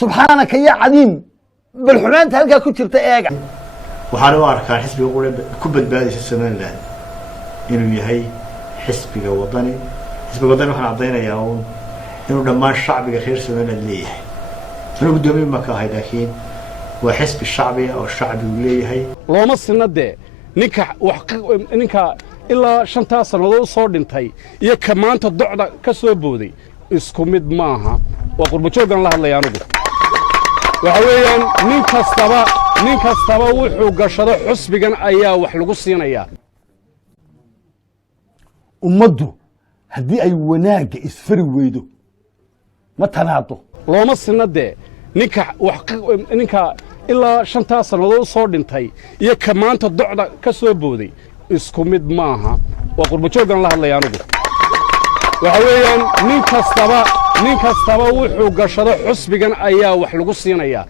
سبحانك يا عظيم بالحمان تلقى كنت ايغا waxaan u arkaa xisbiga qura ku badbaadaysa Soomaaliland inuu yahay xisbiga wadani waxaan cadeynayaa inuu dhammaan shacbiga reer Soomaaliland leeyahay inuu gudoomiye ma ka ahay laakiin waa xisbi shacbi oo shacbigu leeyahay looma sinade ninka ilaa 5 sanadood soo dhintay iyo ka maanta docda ka soo booday isku mid maaha waa qurbo joogan la hadlayaan ugu waxa weeyaan nin kastaba wuxuu gashado xusbigan ayaa wax lagu siinayaa ummaddu haddii ay wanaaga isfari weydo ma tanaado looma sinade ninka ilaa 5 sanadood soo dhintay iyo ka maanta docda ka soo booday isku mid maaha waa qurbo joogan la hadlayaan ugu waxa weeyaan nin kastaba wuxuu gashado xusbigan ayaa wax lagu siinayaa